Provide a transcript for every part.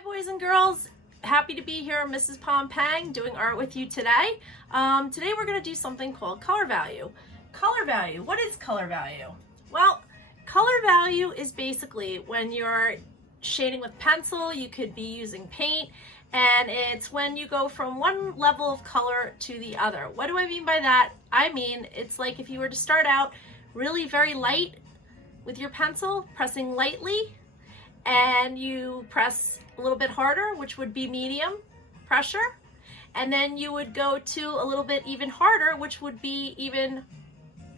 Hi boys and girls, happy to be here, Mrs. Pom Pang, doing art with you today. Today we're going to do something called color value. Color value, what is color value? Well, color value is basically when you're shading with pencil, you could be using paint, and it's when you go from one level of color to the other. What do I mean by that? I mean, it's like if you were to start out really very light with your pencil, pressing lightly, and you press a little bit harder, which would be medium pressure, and then you would go to a little bit even harder, which would be even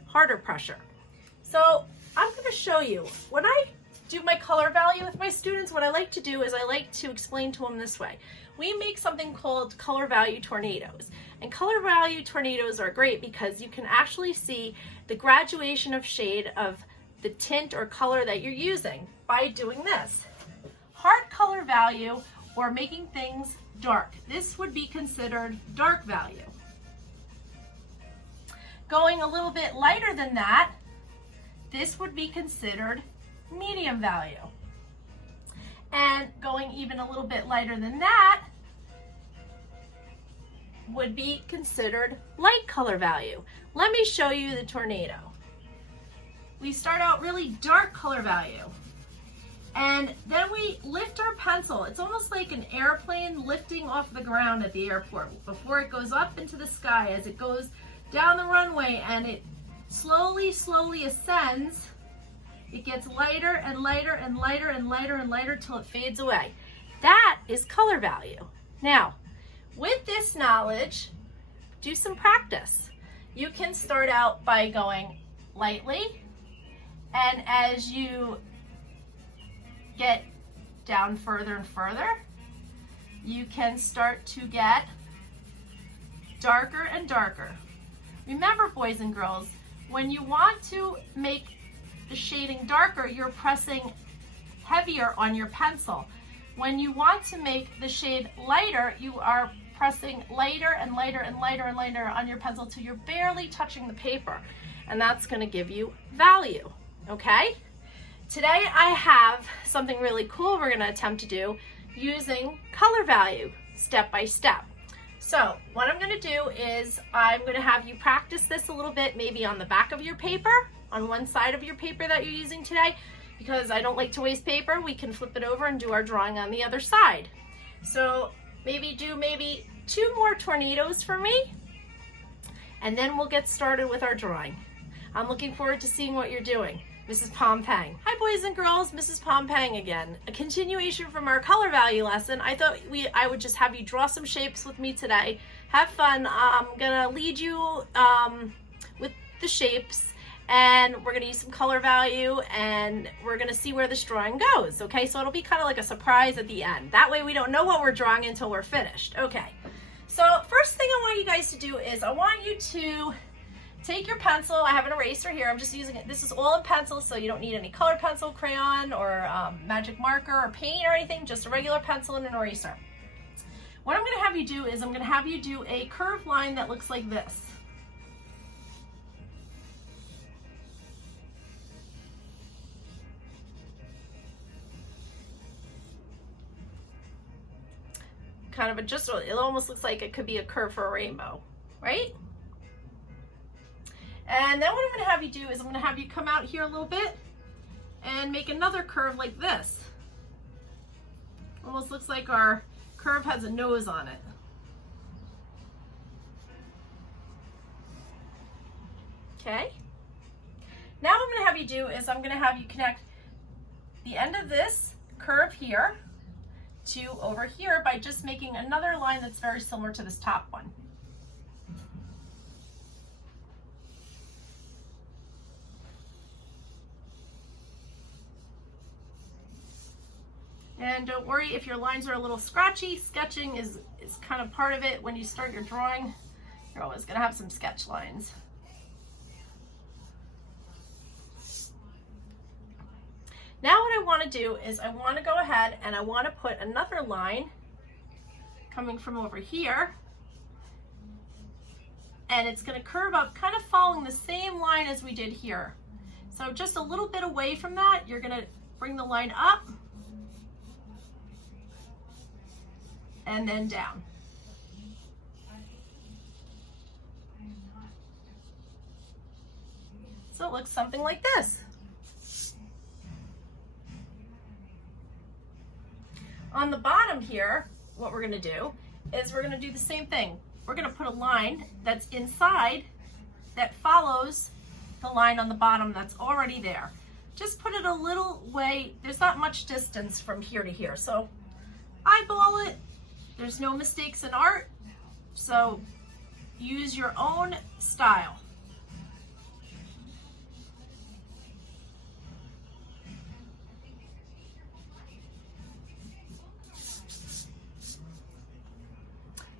harder pressure. So I'm going to show you when I do my color value with my students. What I like to do is I like to explain to them this way. We make something called color value tornadoes, and color value tornadoes are great because you can actually see the graduation of shade of the tint or color that you're using by doing this. Hard color value, or making things dark. This would be considered dark value. Going a little bit lighter than that, this would be considered medium value. And going even a little bit lighter than that would be considered light color value. Let me show you the tornado. We start out really dark color value, and then we lift our pencil. It's almost like an airplane lifting off the ground at the airport before it goes up into the sky. As it goes down the runway and it slowly ascends, it gets lighter and lighter and lighter and lighter and lighter till it fades away. That is color value. Now, with this knowledge, do some practice. You can start out by going lightly, and as you get down further and further, you can start to get darker and darker. Remember, boys and girls, when you want to make the shading darker, you're pressing heavier on your pencil. When you want to make the shade lighter, you are pressing lighter and lighter and lighter and lighter on your pencil till you're barely touching the paper, and that's going to give you value. Okay? Today I have something really cool we're going to attempt to do using color value step by step. So what I'm going to do is I'm going to have you practice this a little bit, maybe on the back of your paper, on one side of your paper that you're using today, because I don't like to waste paper. We can flip it over and do our drawing on the other side. So maybe do 2 more tornadoes for me, and then we'll get started with our drawing. I'm looking forward to seeing what you're doing. Mrs. Pom Pang. Hi boys and girls, Mrs. Pom Pang again. A continuation from our color value lesson. I thought I would just have you draw some shapes with me today. Have fun. I'm gonna lead you with the shapes, and we're gonna use some color value, and we're gonna see where this drawing goes. Okay, so it'll be kind of like a surprise at the end. That way we don't know what we're drawing until we're finished. Okay, so first thing I want you guys to do is I want you to take your pencil. I have an eraser here. I'm just using it. This is all in pencil, so you don't need any colored pencil, crayon, or magic marker, or paint, or anything. Just a regular pencil and an eraser. What I'm going to have you do is I'm going to have you do a curved line that looks like this. Kind of it almost looks like it could be a curve for a rainbow, right? And then what I'm going to have you do is I'm going to have you come out here a little bit and make another curve like this. Almost looks like our curve has a nose on it. Okay. Now what I'm going to have you do is I'm going to have you connect the end of this curve here to over here by just making another line that's very similar to this top one. And don't worry if your lines are a little scratchy. Sketching is kind of part of it. When you start your drawing, you're always going to have some sketch lines. Now what I want to do is I want to go ahead and I want to put another line coming from over here. And it's going to curve up, kind of following the same line as we did here. So just a little bit away from that, you're going to bring the line up and then down. So it looks something like this. On the bottom here, what we're going to do is we're going to do the same thing. We're going to put a line that's inside that follows the line on the bottom that's already there. Just put it a little way. There's not much distance from here to here, so eyeball it. There's no mistakes in art, so use your own style.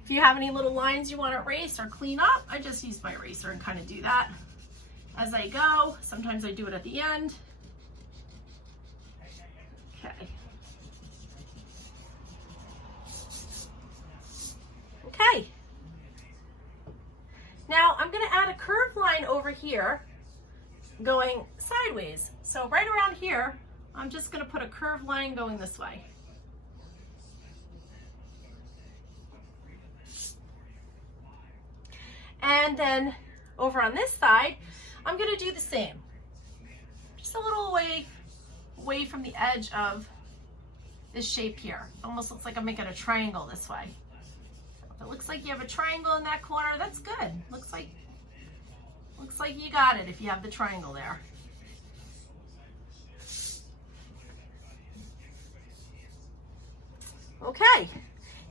If you have any little lines you want to erase or clean up, I just use my eraser and kind of do that as I go. Sometimes I do it at the end. Okay. Okay. Now I'm going to add a curved line over here going sideways. So right around here, I'm just going to put a curved line going this way. And then over on this side, I'm going to do the same. Just a little away from the edge of this shape here. Almost looks like I'm making a triangle this way. If it looks like you have a triangle in that corner, that's good. Looks like you got it if you have the triangle there. Okay,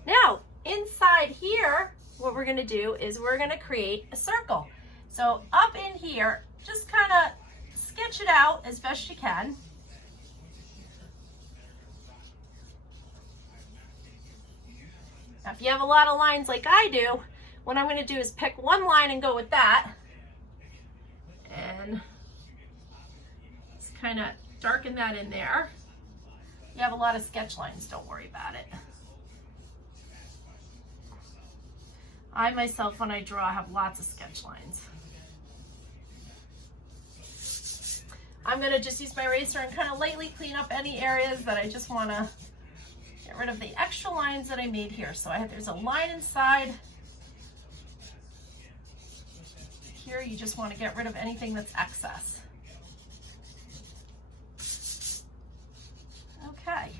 now inside here, what we're going to do is we're going to create a circle. So up in here, just kind of sketch it out as best you can. Now, if you have a lot of lines like I do, what I'm going to do is pick one line and go with that. And just kind of darken that in there. You have a lot of sketch lines, don't worry about it. I myself, when I draw, have lots of sketch lines. I'm going to just use my eraser and kind of lightly clean up any areas that I just want to get rid of the extra lines that I made here. So there's a line inside. Here you just want to get rid of anything that's excess. Okay.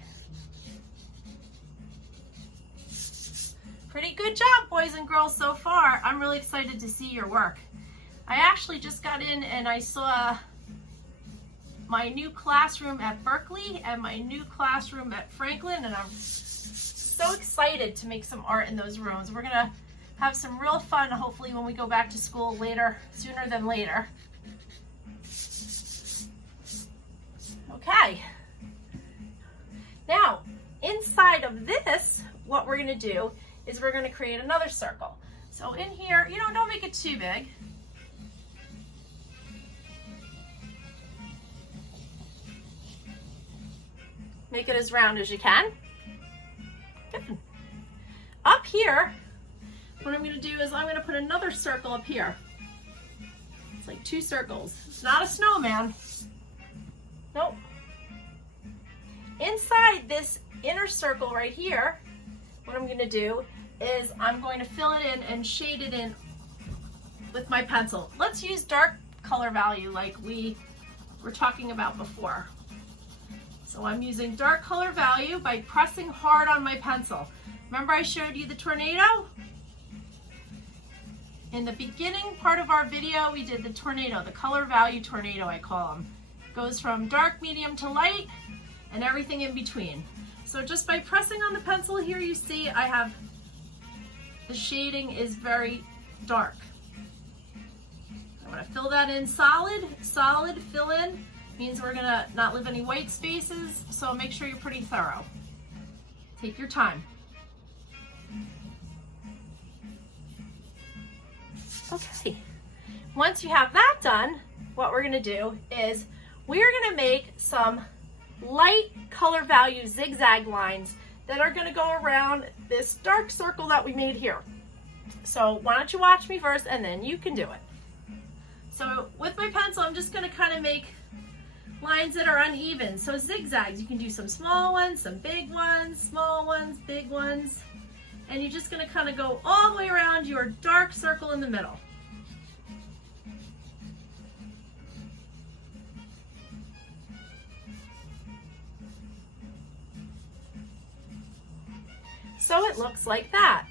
Pretty good job, boys and girls, so far. I'm really excited to see your work. I actually just got in and I saw my new classroom at Berkeley and my new classroom at Franklin, and I'm so excited to make some art in those rooms. We're gonna have some real fun, hopefully, when we go back to school later, sooner than later. Okay. Now, inside of this, what we're gonna do is we're going to create another circle. So in here, don't make it too big. Make it as round as you can. Good. Up here, what I'm going to do is I'm going to put another circle up here. It's like two circles. It's not a snowman. Nope. Inside this inner circle right here, what I'm going to do is I'm going to fill it in and shade it in with my pencil. Let's use dark color value like we were talking about before. So I'm using dark color value by pressing hard on my pencil. Remember I showed you the tornado? In the beginning part of our video, we did the tornado, the color value tornado, I call them. Goes from dark, medium to light, and everything in between. So just by pressing on the pencil here, you see I have, the shading is very dark. I'm going to fill that in solid. Solid fill in means we're going to not leave any white spaces, so make sure you're pretty thorough. Take your time. Okay, once you have that done, what we're going to do is we're going to make some light color value zigzag lines that are going to go around this dark circle that we made here. So why don't you watch me first and then you can do it. So with my pencil, I'm just going to kind of make lines that are uneven. So zigzags, you can do some small ones, some big ones, small ones, big ones. and you're just going to kind of go all the way around your dark circle in the middle. So it looks like that.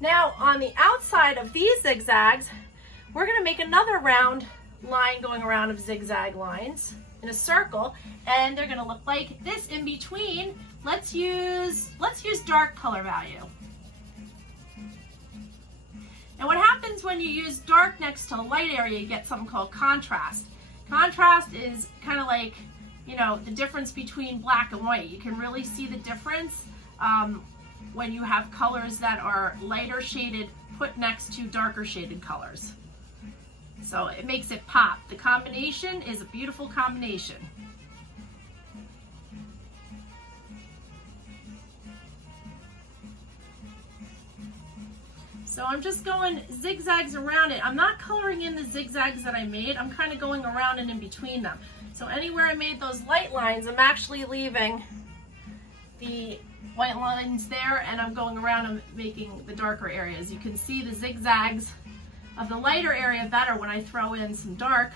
Now on the outside of these zigzags, we're going to make another round line going around of zigzag lines in a circle, and they're going to look like this in between. Let's use dark color value. And what happens when you use dark next to the light area, you get something called contrast. Contrast is kind of like, you know, the difference between black and white. You can really see the difference when you have colors that are lighter shaded put next to darker shaded colors. So it makes it pop. The combination is a beautiful combination. So I'm just going zigzags around it. I'm not coloring in the zigzags that I made. I'm kind of going around and in between them. So anywhere I made those light lines, I'm actually leaving the white lines there, and I'm going around and making the darker areas. You can see the zigzags of the lighter area better when I throw in some dark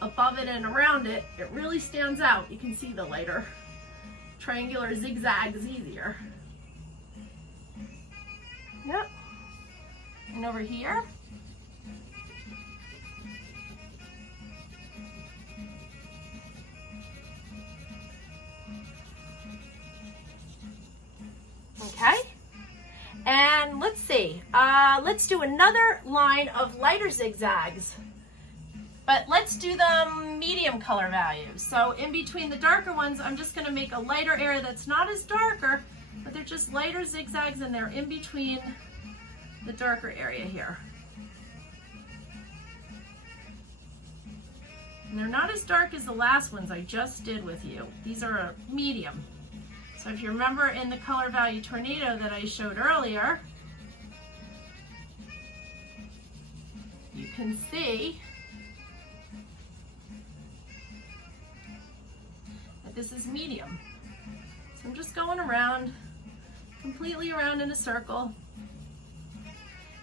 above it and around it. It really stands out. You can see the lighter triangular zigzags easier. Yep. And over here. Okay. And let's see, let's do another line of lighter zigzags, but let's do them medium color values. So in between the darker ones, I'm just going to make a lighter area that's not as darker, but they're just lighter zigzags, and they're in between the darker area here. And they're not as dark as the last ones I just did with you. These are a medium. So if you remember in the color value tornado that I showed earlier, you can see that this is medium. So I'm just going around, completely around in a circle.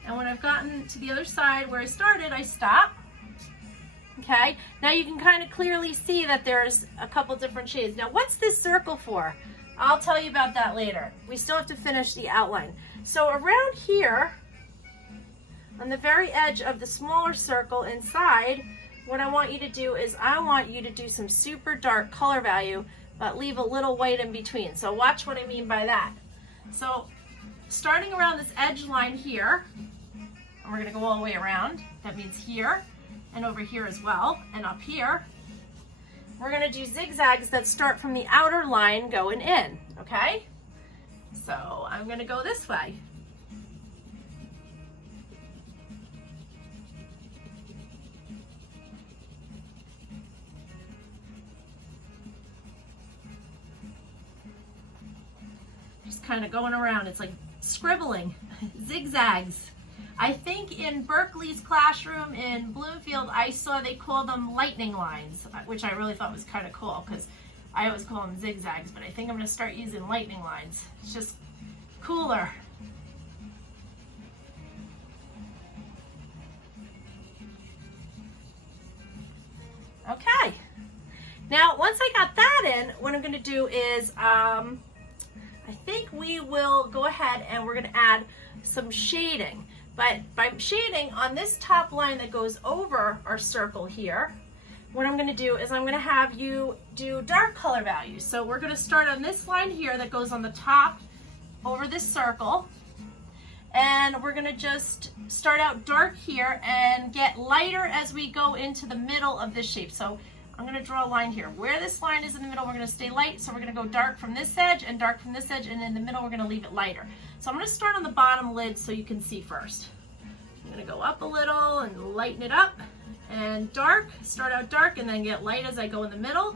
And when I've gotten to the other side where I started, I stop. Okay, now you can kind of clearly see that there's a couple different shades. Now what's this circle for? I'll tell you about that later. We still have to finish the outline. So around here, on the very edge of the smaller circle inside, what I want you to do is I want you to do some super dark color value, but leave a little white in between. So watch what I mean by that. So starting around this edge line here, and we're gonna go all the way around. That means here and over here as well, and up here. We're going to do zigzags that start from the outer line going in, okay? So I'm going to go this way. Just kind of going around. It's like scribbling, zigzags. I think in Berkeley's classroom in Bloomfield, I saw they call them lightning lines, which I really thought was kind of cool because I always call them zigzags, but I think I'm going to start using lightning lines. It's just cooler. Okay. Now, once I got that in, what I'm going to do is, I think we will go ahead and we're going to add some shading. But by shading on this top line that goes over our circle here, what I'm going to do is I'm going to have you do dark color values. So we're going to start on this line here that goes on the top over this circle. And we're going to just start out dark here and get lighter as we go into the middle of this shape. So I'm going to draw a line here. Where this line is in the middle, we're going to stay light. So we're going to go dark from this edge and dark from this edge, and in the middle we're going to leave it lighter. So I'm going to start on the bottom lid so you can see first. I'm going to go up a little and lighten it up. And dark, start out dark and then get light as I go in the middle.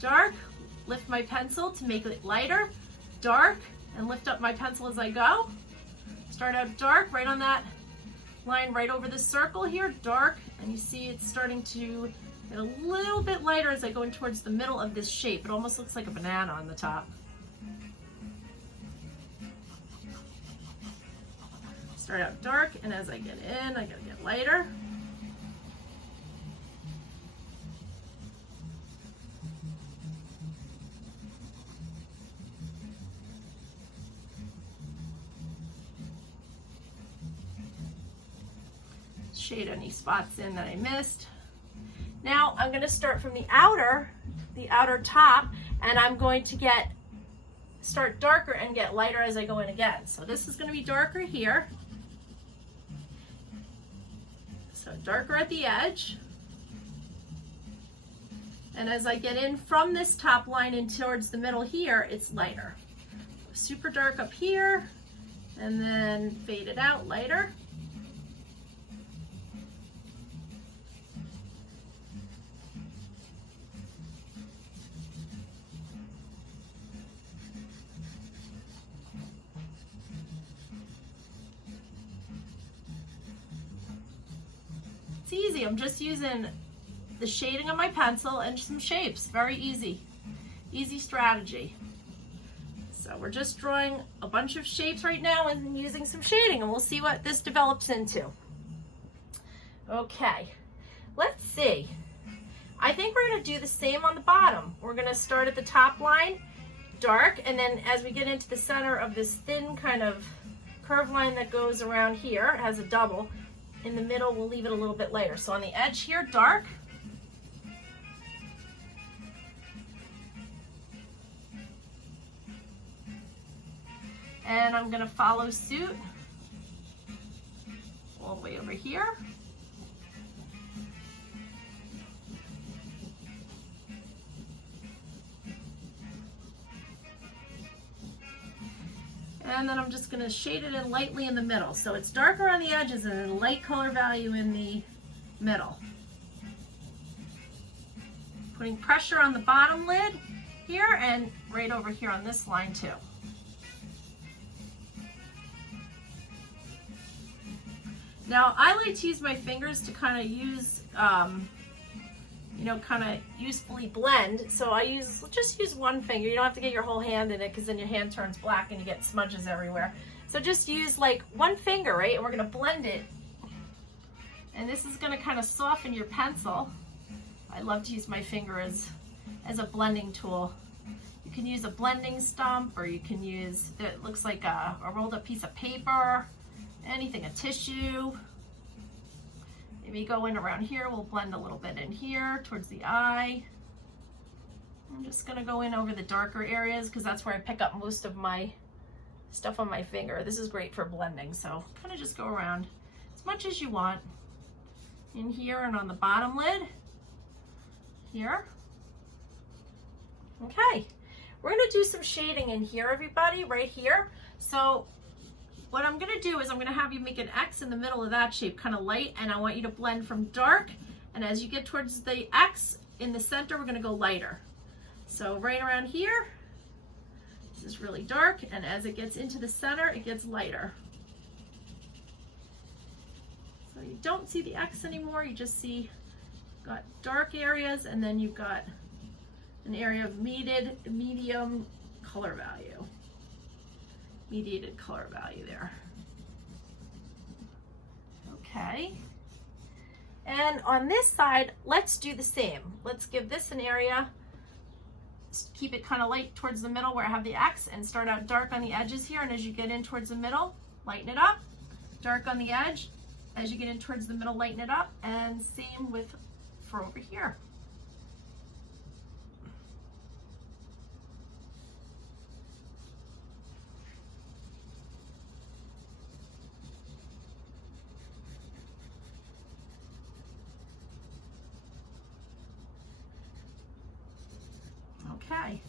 Dark, lift my pencil to make it lighter. Dark, and lift up my pencil as I go. Start out dark, right on that line right over the circle here, dark, and you see it's starting to get a little bit lighter as I go in towards the middle of this shape. It almost looks like a banana on the top. Start out dark, and as I get in, I gotta get lighter. Shade any spots in that I missed. Now I'm going to start from the outer top, and I'm going to start darker and get lighter as I go in again. So this is going to be darker here. So darker at the edge. And as I get in from this top line and towards the middle here, it's lighter. Super dark up here, and then fade it out lighter. It's easy. I'm just using the shading of my pencil and some shapes. Very easy. Easy strategy. So we're just drawing a bunch of shapes right now and using some shading, and we'll see what this develops into. Okay, let's see. I think we're going to do the same on the bottom. We're going to start at the top line, dark, and then as we get into the center of this thin kind of curved line that goes around here, it has a double. In the middle, we'll leave it a little bit lighter. So on the edge here, dark. And I'm going to follow suit all the way over here. And then I'm just going to shade it in lightly in the middle. So it's darker on the edges and a light color value in the middle. Putting pressure on the bottom lid here and right over here on this line too. Now I like to use my fingers to kind of use, kind of usefully blend. So just use one finger. You don't have to get your whole hand in it because then your hand turns black and you get smudges everywhere. So just use like one finger, right? And we're going to blend it. And this is going to kind of soften your pencil. I love to use my finger as a blending tool. You can use a blending stump, or you can use, it looks like a rolled up piece of paper, anything, a tissue. Maybe go in around here, we'll blend a little bit in here towards the eye. I'm just gonna go in over the darker areas because that's where I pick up most of my stuff on my finger. This is great for blending, so kind of just go around as much as you want. In here and on the bottom lid, here. Okay, we're gonna do some shading in here, everybody, right here. So what I'm going to do is I'm going to have you make an X in the middle of that shape, kind of light, and I want you to blend from dark, and as you get towards the X in the center, we're going to go lighter. So right around here, this is really dark, and as it gets into the center, it gets lighter. So you don't see the X anymore, you just see got dark areas, and then you've got an area of medium color value. Mediated color value there. Okay. And on this side, let's do the same. Let's give this an area, keep it kind of light towards the middle where I have the X, and start out dark on the edges here, and as you get in towards the middle, lighten it up. Dark on the edge, as you get in towards the middle, lighten it up, and same for over here. Okay,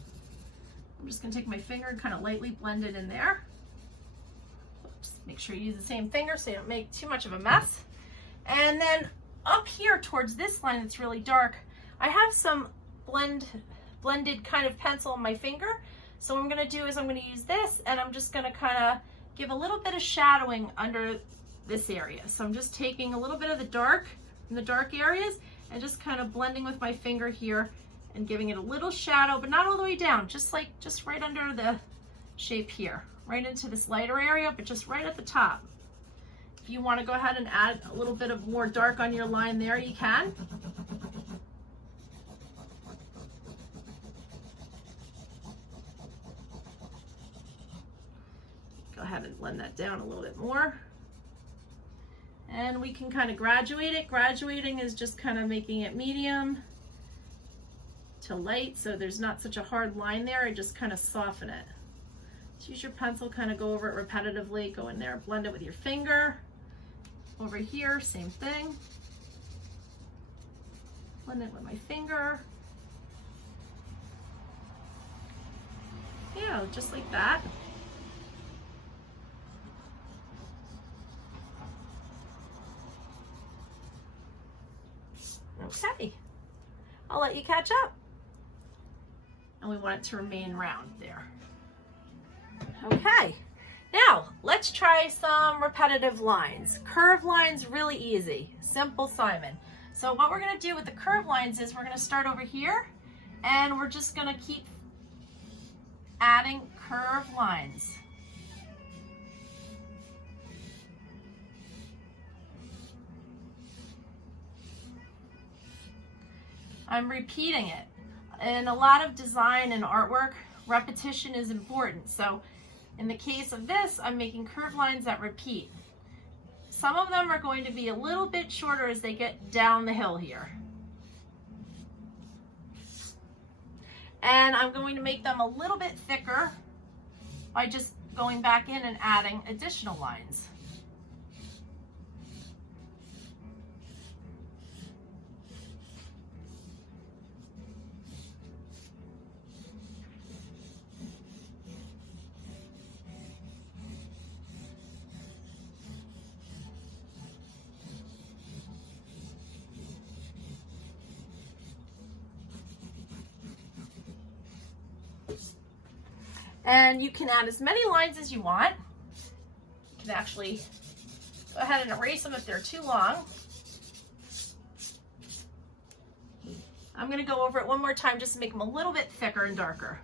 I'm just going to take my finger and kind of lightly blend it in there. Oops, make sure you use the same finger so you don't make too much of a mess. And then up here towards this line that's really dark, I have some blended kind of pencil on my finger. So what I'm going to do is I'm going to use this, and I'm just going to kind of give a little bit of shadowing under this area. So I'm just taking a little bit of the dark in the dark areas and just kind of blending with my finger here and giving it a little shadow, but not all the way down, just right under the shape here, right into this lighter area, but just right at the top. If you want to go ahead and add a little bit of more dark on your line there, you can. Go ahead and blend that down a little bit more. And we can kind of graduate it. Graduating is just kind of making it medium to light, so there's not such a hard line there. I just kind of soften it. Just use your pencil, kind of go over it repetitively. Go in there, blend it with your finger. Over here, same thing. Blend it with my finger. Yeah, just like that. Okay, I'll let you catch up. And we want it to remain round there. Okay, now let's try some repetitive lines. Curved lines, really easy, simple Simon. So what we're gonna do with the curved lines is we're gonna start over here and we're just gonna keep adding curved lines. I'm repeating it. In a lot of design and artwork, repetition is important. So in the case of this, I'm making curved lines that repeat. Some of them are going to be a little bit shorter as they get down the hill here. And I'm going to make them a little bit thicker by just going back in and adding additional lines. And you can add as many lines as you want. You can actually go ahead and erase them if they're too long. I'm going to go over it one more time just to make them a little bit thicker and darker.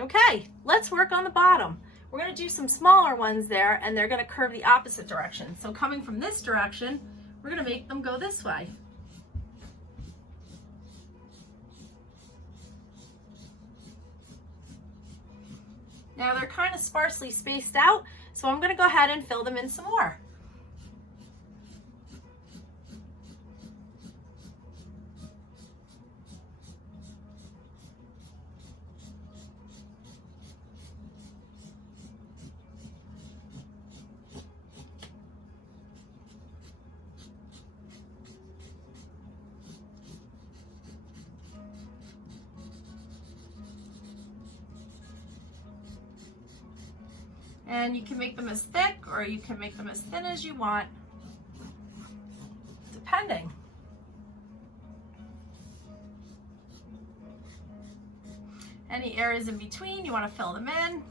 Okay, let's work on the bottom. We're going to do some smaller ones there, and they're going to curve the opposite direction. So coming from this direction, we're going to make them go this way. Now they're kind of sparsely spaced out, so I'm going to go ahead and fill them in some more. And you can make them as thick or you can make them as thin as you want, depending. Any areas in between, you want to fill them in.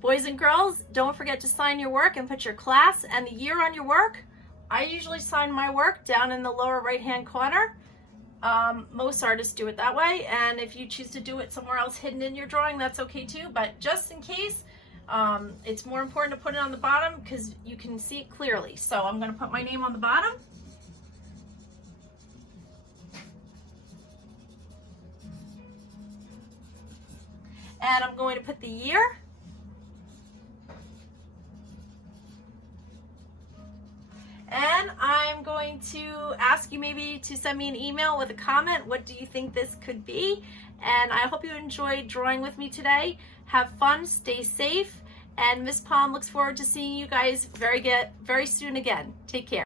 Boys and girls, don't forget to sign your work and put your class and the year on your work. I usually sign my work down in the lower right-hand corner. Most artists do it that way, and if you choose to do it somewhere else hidden in your drawing, that's okay too, but just in case, it's more important to put it on the bottom because you can see it clearly. So I'm going to put my name on the bottom. And I'm going to put the year. And I'm going to ask you maybe to send me an email with a comment. What do you think this could be? And I hope you enjoyed drawing with me today. Have fun, stay safe, And Miss Pond looks forward to seeing you guys very soon again. Take care.